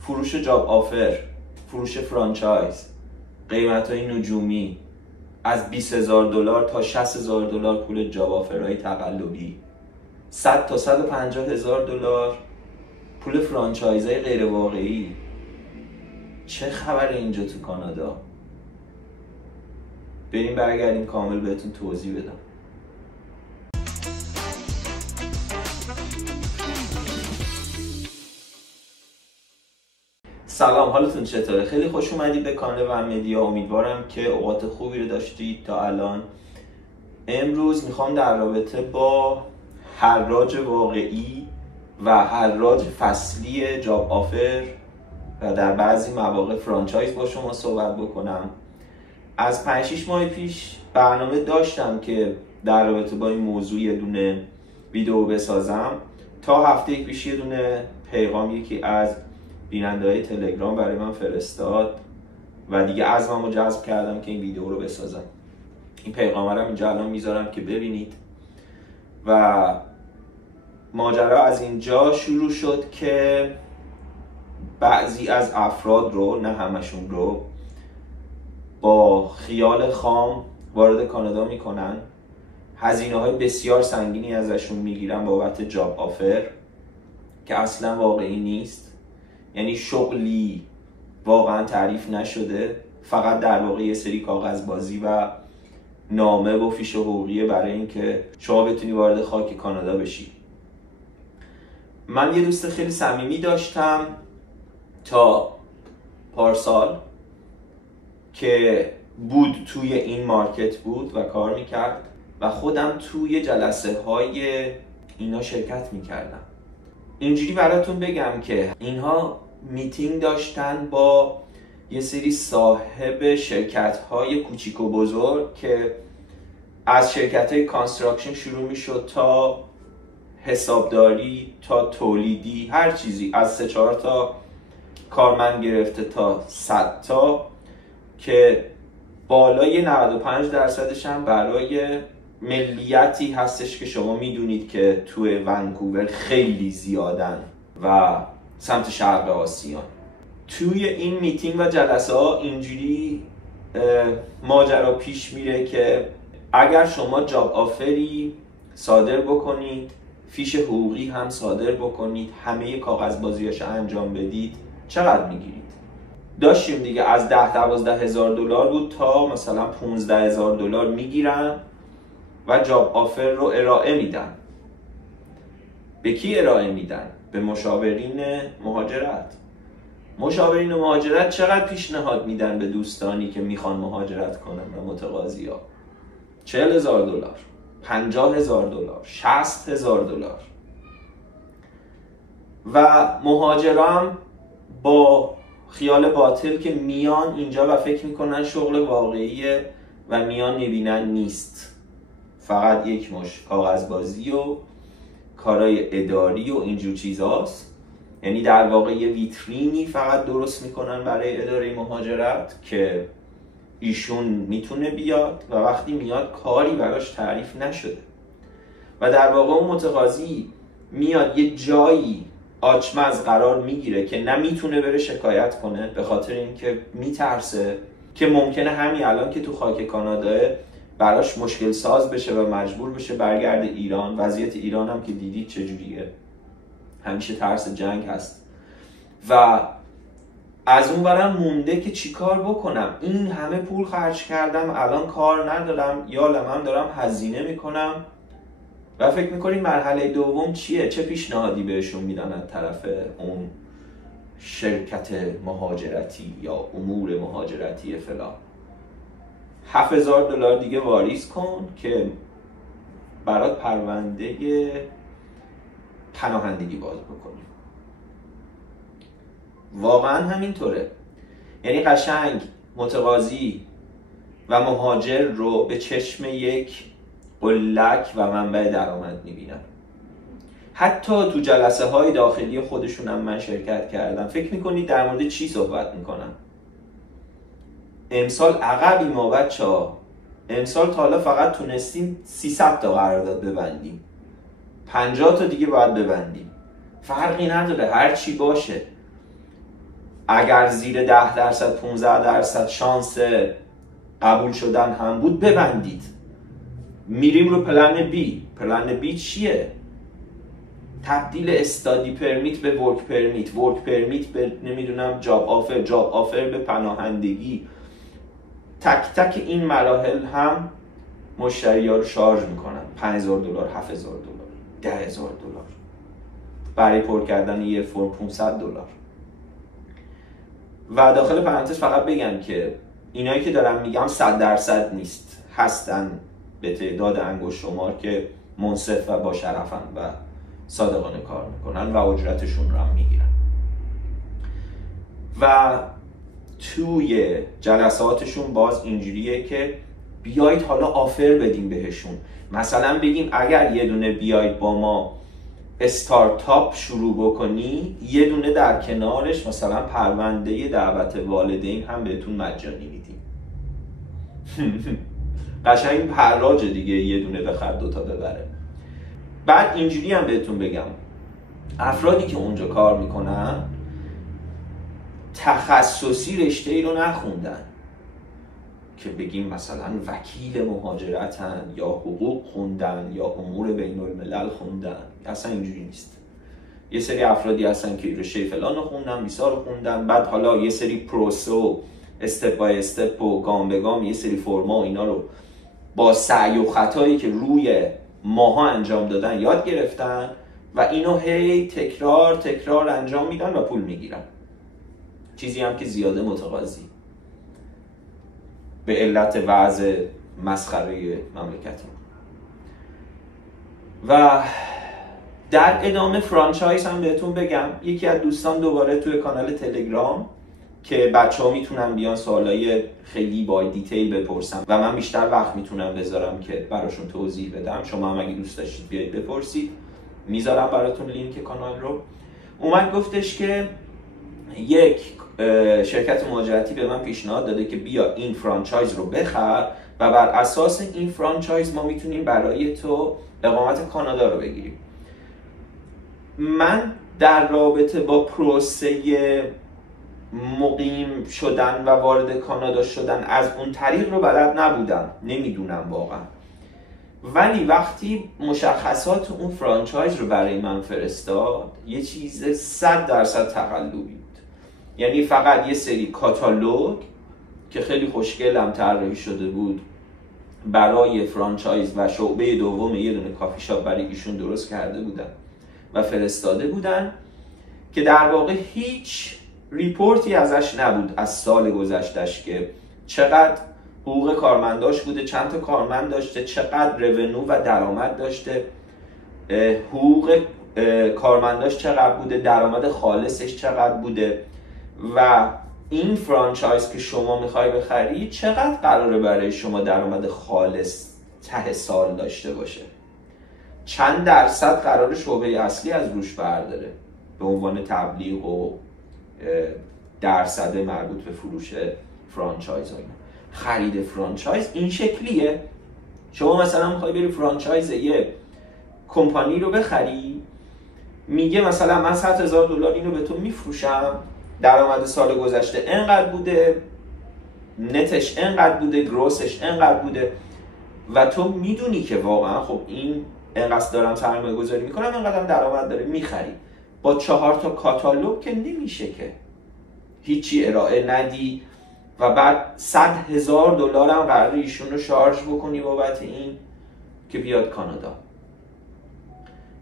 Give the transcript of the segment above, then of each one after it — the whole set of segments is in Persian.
فروش جاب آفر، فروش فرانچایز، قیمت‌های نجومی از $20,000 تا $60,000 پول جاب آفرهای تقلبی، 100 تا $150,000 پول فرانچایزهای غیر واقعی. چه خبره اینجا تو کانادا؟ بریم برگردیم کامل بهتون توضیح بدم. سلام، حالتون چطوره؟ خیلی خوش اومدید به کانال وم مدیا. امیدوارم که اوقات خوبی رو داشتید تا الان. امروز میخوام در رابطه با حراج واقعی و حراج فصلی جاب آفر و در بعضی مواقع فرانچایز با شما صحبت بکنم. از 5-6 ماه پیش برنامه داشتم که در رابطه با این موضوع یه دونه ویدیو بسازم. تا هفته پیش یه دونه پیغام یکی از بیننده‌های تلگرام برای من فرستاد و دیگه عزممو جذب کردم که این ویدیو رو بسازم. این پیغام رو اینجا الان میذارم که ببینید. و ماجرا از اینجا شروع شد که بعضی از افراد رو، نه همشون رو، با خیال خام وارد کانادا میکنن، هزینه‌های بسیار سنگینی ازشون میگیرن بابت جاب آفر که اصلا واقعی نیست. یعنی شغلی واقعا تعریف نشده، فقط در واقع یه سری کاغذبازی و نامه و فیش حقوقیه برای اینکه شما بتونی وارد خاک کانادا بشی. من یه دوست خیلی صمیمی داشتم تا پارسال که بود توی این مارکت بود و کار میکرد و خودم توی جلسه های اینا شرکت میکردم. اینجوری براتون بگم که اینها میتینگ داشتن با یه سری صاحب شرکت های کوچیک و بزرگ که از شرکت های کانستراکشن شروع میشد تا حسابداری تا تولیدی، هر چیزی، از 3-4 تا کارمند گرفته تا 100 تا، که بالای 95% هم برای ملیتی هستش که شما میدونید که توی ونکوور خیلی زیادن و سمت شرق آسیا. توی این میتینگ و جلسه ها اینجوری ماجرا پیش میره که اگر شما جاب آفری صادر بکنید، فیش حقوقی هم صادر بکنید، همه کاغذبازیاش انجام بدید، چقدر میگیرید؟ داشتیم دیگه از $10,000-12,000 بود تا مثلا $15,000 میگیرن و جاب آفر رو ارائه میدن. به کی ارائه میدن؟ به مشاورین مهاجرت. مشاورین مهاجرت چقدر پیشنهاد میدن به دوستانی که میخوان مهاجرت کنن و متقاضیا؟ $40,000 $50,000 $60,000. و مهاجران با خیال باطل که میان اینجا و فکر میکنن شغل واقعیه و میان میبینن نیست، فقط یک مش کاغذبازی و کارهای اداری و اینجور چیزاست. یعنی در واقع یه ویترینی فقط درست میکنن برای اداره مهاجرت که ایشون میتونه بیاد و وقتی میاد کاری براش تعریف نشده و در واقع اون متقاضی میاد یه جایی آچمز قرار میگیره که نمیتونه بره شکایت کنه به خاطر اینکه میترسه که ممکنه همین الان که تو خاک کانادا براش مشکل ساز بشه و مجبور بشه برگرده ایران. وضعیت ایران هم که دیدید چجوریه، همیشه ترس جنگ هست و از اون برم مونده که چی کار بکنم. این همه پول خرج کردم، الان کار ندارم یا لمن دارم هزینه میکنم و فکر میکنیم مرحله دوم چیه؟ چه پیشنهادی بهشون میدن از طرف اون شرکت مهاجرتی یا امور مهاجرتی فلان؟ $7,000 دیگه واریز کن که برات پرونده پناهندگی باز بکنیم. واقعا همینطوره. یعنی قشنگ متقاضی و مهاجر رو به چشم یک قلک و منبع درآمد میبینن. حتی تو جلسه های داخلی خودشونم من شرکت کردم. فکر میکنید در مورد چی صحبت میکنم؟ امسال عقبی ما بچه‌ها، امسال تا حالا فقط تونستیم 300 تا قرارداد ببندیم، 50 تا دیگه باید ببندیم. فرقی نداره هر چی باشه. اگر زیر 10% 15% شانس قبول شدن هم بود ببندید. میریم رو پلن بی. پلن بی چیه؟ تبدیل استادی پرمیت به ورک پرمیت، ورک پرمیت به نمیدونم جاب آفر، جاب آفر به پناهندگی. تک تک این مراحل هم مشتری ها رو شارژ میکنن. $5,000، $7,000، $10,000 برای پر کردن یه فرم $500. و داخل پرانتز فقط بگم که اینایی که دارم میگم 100% نیست، هستن به تعداد انگشت شمار که منصف و با شرفن و صادقانه کار میکنن و اجرتشون رو هم میگیرن. و توی جلساتشون باز اینجوریه که بیایید حالا آفر بدیم بهشون. مثلا بگیم اگر یه دونه بیایید با ما استارتاپ شروع بکنی، یه دونه در کنارش مثلا پرونده دعوت والدین هم بهتون مجانی میدیم. قشنگ حراج دیگه، یه دونه بخر دوتا ببره. بعد اینجوری هم بهتون بگم، افرادی که اونجا کار میکنن تخصصی رشته ای رو نخوندن که بگیم مثلا وکیل مهاجرتن یا حقوق خوندن یا امور بین الملل خوندن. اصلا اینجوری نیست. یه سری افرادی هستن که رشته فلان رو خوندن، ویسا رو خوندن، بعد حالا یه سری پروسه و استپ بای استپ و گام به گام یه سری فرما و اینا رو با سعی و خطایی که روی ماها انجام دادن یاد گرفتن و اینو هی تکرار انجام میدن و پول میگیرن. چیزی هم که زیاده متقاضی به علت وضع مسخره مملکت. و در ادامه فرانچایز هم بهتون بگم، یکی از دوستان دوباره توی کانال تلگرام که بچه‌ها میتونن بیان سوالای خیلی با دیتیل بپرسن و من بیشتر وقت میتونم بذارم که براشون توضیح بدم. شما هم اگه دوست داشتید بیایید بپرسید، میذارم براتون لینک کانال رو. اومد گفتش که یک شرکت مهاجرتی به من پیشنهاد داده که بیا این فرانچایز رو بخر و بر اساس این فرانچایز ما میتونیم برای تو اقامت کانادا رو بگیریم. من در رابطه با پروسه مقیم شدن و وارد کانادا شدن از اون طریق رو بلد نبودم، نمیدونم واقعا. ولی وقتی مشخصات اون فرانچایز رو برای من فرستاد، یه چیز 100% تقلبی بود. یعنی فقط یه سری کاتالوگ که خیلی خوشگلم طراحی شده بود برای فرانچایز و شعبه دوم یه دونه کافی شاپ برای ایشون درست کرده بودن و فرستاده بودن که در واقع هیچ ریپورتی ازش نبود از سال گذشتهش که چقدر حقوق کارمنداش بوده، چند تا کارمند داشته، چقدر رونو و درآمد داشته، حقوق کارمنداش چقدر بوده، درآمد خالصش چقدر بوده و این فرانچایز که شما میخوای بخری چقدر قراره برای شما درآمد خالص ته سال داشته باشه، چند درصد قراره شعبه اصلی از روش برداره به عنوان تبلیغ و درصد مربوط به فروش فرانچایز. خرید فرانچایز این شکلیه. شما مثلا میخوای بری فرانچایز یه کمپانی رو بخری، میگه مثلا من $100,000 اینو به تو میفروشم، درآمد سال گذشته انقدر بوده، نتش انقدر بوده، گروسش انقدر بوده و تو میدونی که واقعا خب این انقدر دارم سرمایه گذاری میکنم، انقدر درآمد داره، میخری. با 4 تا کاتالوگ که نمیشه که هیچی ارائه ندی و بعد $100,000 هم قراره ایشون رو شارژ بکنی بابت این که بیاد کانادا.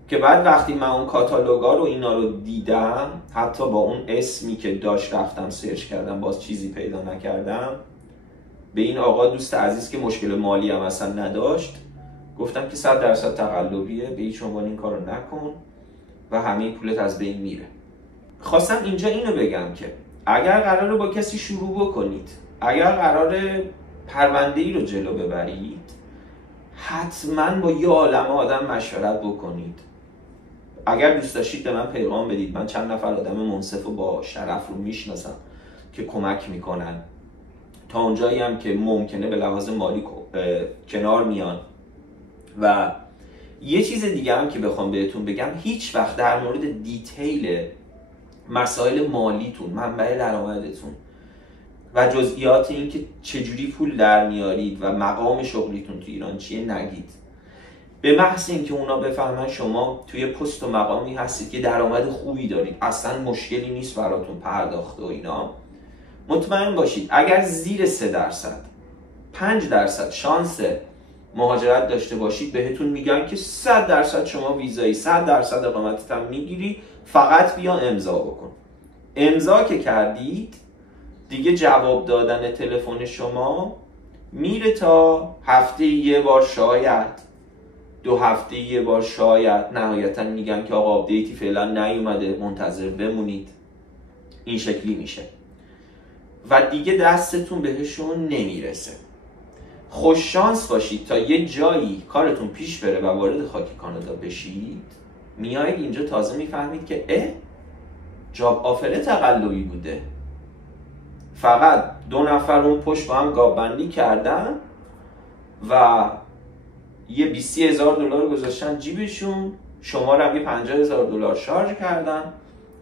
که بعد وقتی من اون کاتالوگا رو اینا رو دیدم، حتی با اون اسمی که داشت رفتم سرچ کردم باز چیزی پیدا نکردم، به این آقا دوست عزیز که مشکل مالی هم اصلا نداشت گفتم که 100% تقلبیه، به هیچ عنوان این کارو نکن و همه پولت از بین میره. خواستم اینجا اینو بگم که اگر قراره با کسی شروع بکنید، اگر قراره پرونده‌ای رو جلو ببرید، حتما با یه عالمه آدم مشورت بکنید. اگر دوست داشتید به من پیغام بدید، من چند نفر آدم منصف و با شرف رو میشناسم که کمک میکنن تا اونجایی هم که ممکنه به لحاظ مالی کنار میان. و یه چیز دیگه هم که بخوام بهتون بگم، هیچ وقت در مورد دیتیل مسائل مالیتون، منبع درآمدتون و جزئیات این که چجوری پول در میارید و مقام شغلیتون تو ایران چیه نگید. به محض اینکه اونا بفهمن شما توی پست و مقامی هستید که درآمد خوبی دارید، اصلا مشکلی نیست براتون پرداخت و اینا، مطمئن باشید اگر زیر 3%، 5% شانس مهاجرت داشته باشید، بهتون میگن که 100% شما ویزایی، 100% اقامتت هم میگیری، فقط بیا امضا بکن. امضا که کردید دیگه جواب دادن تلفن شما میره تا هفته یه بار، شاید 2 هفته یه بار، شاید نهایتا میگن که آقا آپدیتی فعلا نیومده منتظر بمونید. این شکلی میشه و دیگه دستتون بهشون نمیرسه. خوش شانس باشید تا یه جایی کارتون پیش بره و وارد خاک کانادا بشید، میایید اینجا تازه میفهمید که جاب آفر تقلبی بوده، فقط 2 نفر اون پشت با هم گاب بندی کردن و یه 20,000 دلار گذاشتن جیبشون، شما رو هم یه 50,000 دلار شارژ کردن،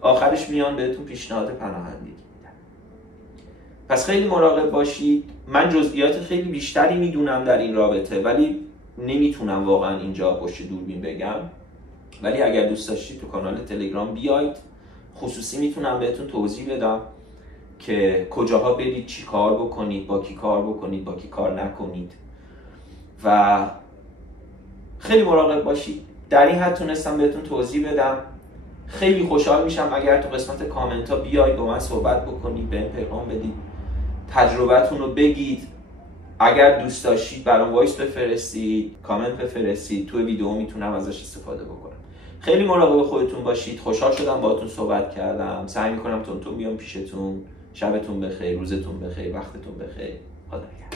آخرش میان بهتون پیشنهاد پناهندگی میدن. پس خیلی مراقب باشید. من جزئیات خیلی بیشتری میدونم در این رابطه ولی نمیتونم واقعا اینجا پشت دوربین بگم، ولی اگر دوست داشتید تو کانال تلگرام بیاید، خصوصی میتونم بهتون توضیح بدم که کجاها برید، چی کار بکنید، با کی کار بکنید، با کی کار نکنید و خیلی مراقب باشید. در این حد تونستم بهتون توضیح بدم. خیلی خوشحال میشم اگر تو قسمت کامنت ها بیاید با من صحبت بکنید، بهم پیغام بدید، تجربتون رو بگید. اگر دوست داشتید برام وایس بفرستید، کامنت بفرستید، تو ویدیو میتونم ازش استفاده بکنم. خیلی مراقب خودتون باشید. خوشحال شدم باهاتون صحبت کردم. سعی میکنم تون بیام پیشتون. شبتون بخیر، روزتون بخیر، وقتتون بخیر. خدا نگهدار.